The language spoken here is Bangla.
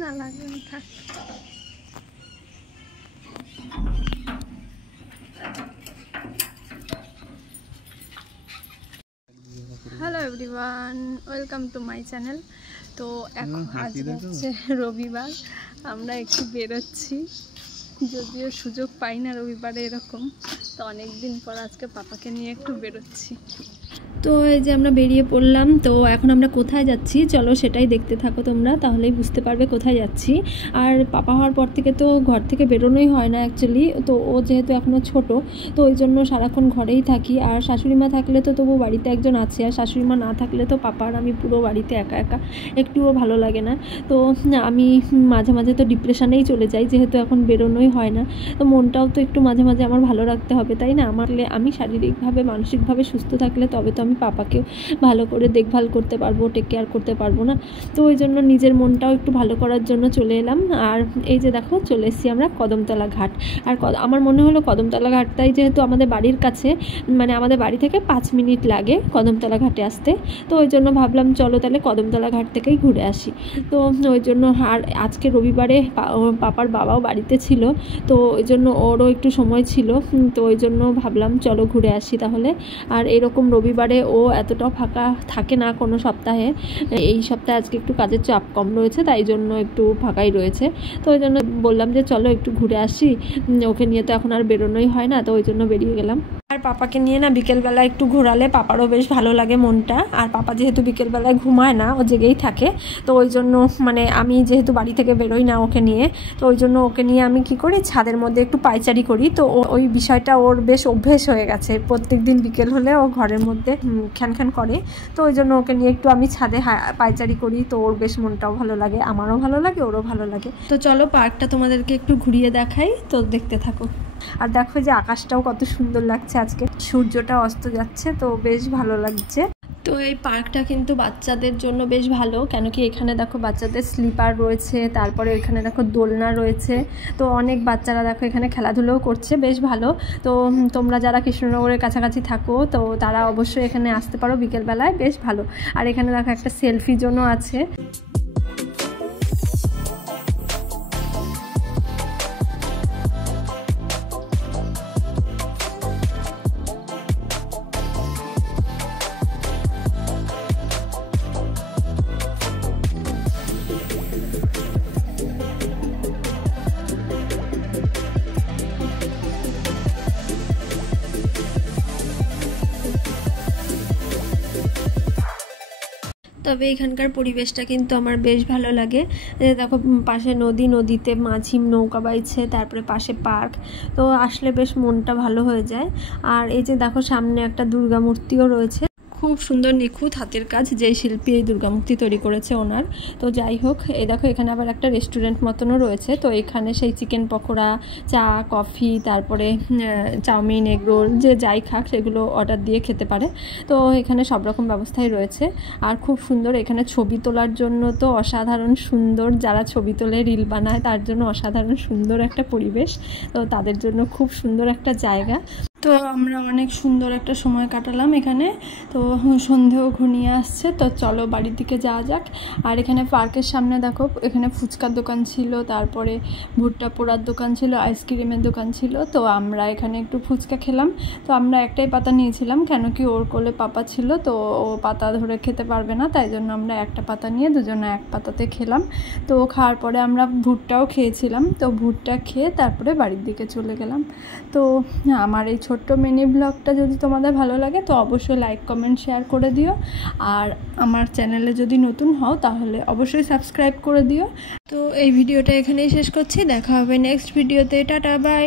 না লাগবে না, থাক। Hello everyone, welcome to my channel. তো এখন আজ হচ্ছে রবিবার, আমরা একটু বেরোচ্ছি, যদিও সুযোগ পাই না রবিবারে এরকম। তো অনেক দিন পর আজকে পাপাকে নিয়ে একটু বেরোচ্ছি। তো এই যে আমরা বেরিয়ে পড়লাম। তো এখন আমরা কোথায় যাচ্ছি চলো সেটাই দেখতে থাকো তোমরা, তাহলেই বুঝতে পারবে কোথায় যাচ্ছি। আর পাপা হওয়ার পর থেকে তো ঘর থেকে বেরোনোই হয় না অ্যাকচুয়ালি। তো ও যেহেতু এখনও ছোট, তো ওই জন্য সারাক্ষণ ঘরেই থাকি। আর শাশুড়ি মা থাকলে তো তবু বাড়িতে একজন আছে, আর শাশুড়ি মা না থাকলে তো পাপা আর আমি পুরো বাড়িতে একা একা, একটুও ভালো লাগে না। তো আমি মাঝে মাঝে তো ডিপ্রেশনেই চলে যাই, যেহেতু এখন বেরোনোই হয় না। তো মনটাও তো একটু মাঝে মাঝে আমার ভালো রাখতে হবে, তাই না? আমি শারীরিকভাবে মানসিকভাবে সুস্থ থাকলে তবে তো আমি পাপাকেও ভালো করে দেখভাল করতে পারবো, টেক কেয়ার করতে পারবো না। তো ওই জন্য নিজের মনটাও একটু ভালো করার জন্য চলে এলাম। আর এই যে দেখো চলে এসেছি আমরা কদমতলা ঘাট। আর আমার মনে হলো কদমতলা ঘাটটাই যেহেতু আমাদের বাড়ির কাছে, মানে আমাদের বাড়ি থেকে 5 মিনিট লাগে কদমতলা ঘাটে আসতে। তো ওই জন্য ভাবলাম চলো তাহলে কদমতলা ঘাট থেকেই ঘুরে আসি। তো ওই জন্য, আর আজকে রবিবারে পাপার বাবাও বাড়িতে ছিল, তো ওই জন্য ওরও একটু সময় ছিল। তো ওই জন্য ভাবলাম চলো ঘুরে আসি তাহলে। আর এরকম রবিবারে ও এতটাও ফাঁকা থাকে না কোনো সপ্তাহে। এই সপ্তাহে আজকে একটু কাজের চাপ কম রয়েছে, তাই জন্য একটু ফাঁকাই রয়েছে। তো ওই জন্য বললাম যে চলো একটু ঘুরে আসি, ওকে নিয়ে তো এখন আর বেরোনোই হয় না, তো ওই জন্য বেরিয়ে গেলাম। আর পাপাকে নিয়ে না বিকেলবেলা একটু ঘোরালে পাপারও বেশ ভালো লাগে মনটা। আর পাপা যেহেতু বিকেলবেলায় ঘুমায় না, ও জেগেই থাকে, তো ওই জন্য মানে আমি যেহেতু বাড়ি থেকে বেরোই না ওকে নিয়ে, তো ওই জন্য ওকে নিয়ে আমি কি করি, ছাদের মধ্যে একটু পায়চারি করি। তো ওই বিষয়টা ওর বেশ অভ্যেস হয়ে গেছে, প্রত্যেক দিন বিকেল হলে ও ঘরের মধ্যে খ্যান করে। তো ওই জন্য ওকে নিয়ে একটু আমি ছাদে পায়চারি করি, তো ওর বেশ মনটাও ভালো লাগে, আমারও ভালো লাগে, ওরও ভালো লাগে। তো চলো পার্কটা তোমাদেরকে একটু ঘুরিয়ে দেখাই, তো দেখতে থাকো। আর দেখো যে আকাশটাও কত সুন্দর লাগছে, আজকে সূর্যটা অস্ত যাচ্ছে, তো বেশ ভালো লাগছে। তো এই পার্কটা কিন্তু বাচ্চাদের জন্য বেশ ভালো, কেন কি এখানে দেখো বাচ্চাদের স্লিপার রয়েছে, তারপরে এখানে দেখো দোলনা রয়েছে। তো অনেক বাচ্চারা দেখো এখানে খেলাধুলোও করছে, বেশ ভালো। তো তোমরা যারা কৃষ্ণনগরের কাছাকাছি থাকো তো তারা অবশ্যই এখানে আসতে পারো বিকেলবেলায়, বেশ ভালো। আর এখানে দেখো একটা সেলফি জোনও আছে। তবে এখানকার পরিবেশটা কিন্তু আমার বেশ ভালো লাগে। দেখো পাশে নদী, নদীতে মাঝিম নৌকা বাইছে, তারপরে পাশে পার্ক, তো আসলে বেশ মনটা ভালো হয়ে যায়। আর এই যে দেখো সামনে একটা দুর্গা মূর্তিও রয়েছে, খুব সুন্দর নিখুঁত হাতের কাজ, যে শিল্পী এই দুর্গামূর্তি তৈরি করেছে ওনার। তো যাই হোক, এই দেখো এখানে আবার একটা রেস্টুরেন্ট মতনও রয়েছে। তো এখানে সেই চিকেন পকোড়া, চা, কফি, তারপরে চাউমিন, এগ রোল, যে যাই খাক সেগুলো অর্ডার দিয়ে খেতে পারে। তো এখানে সব রকম ব্যবস্থাই রয়েছে। আর খুব সুন্দর এখানে ছবি তোলার জন্য তো অসাধারণ সুন্দর, যারা ছবি তোলে রিল বানায় তার জন্য অসাধারণ সুন্দর একটা পরিবেশ, তো তাদের জন্য খুব সুন্দর একটা জায়গা। তো আমরা অনেক সুন্দর একটা সময় কাটালাম এখানে। তো সন্ধেও ঘনিয়ে আসছে, তো চলো বাড়ির দিকে যাওয়া যাক। আর এখানে পার্কের সামনে দেখো এখানে ফুচকার দোকান ছিল, তারপরে ভুট্টা পোড়ার দোকান ছিল, আইসক্রিমের দোকান ছিল। তো আমরা এখানে একটু ফুচকা খেলাম। তো আমরা একটাই পাতা নিয়েছিলাম, কেন কি ওর কোলে পাপা ছিল, তো ও পাতা ধরে খেতে পারবে না, তাই জন্য আমরা একটা পাতা নিয়ে দুজনে এক পাতাতে খেলাম। তো খাওয়ার পরে আমরা ভুট্টাও খেয়েছিলাম। তো ভুট্টা খেয়ে তারপরে বাড়ির দিকে চলে গেলাম। তো আমার এই ছোট্ট মিনি ব্লগটা যদি তোমাদের ভালো লাগে তো অবশ্যই লাইক, কমেন্ট, শেয়ার করে দিও। আর আমার চ্যানেলে যদি নতুন হও তাহলে অবশ্যই সাবস্ক্রাইব করে দিও। তো এই ভিডিওটা এখানেই শেষ করছি, দেখা হবে নেক্সট ভিডিওতে। Tata, by.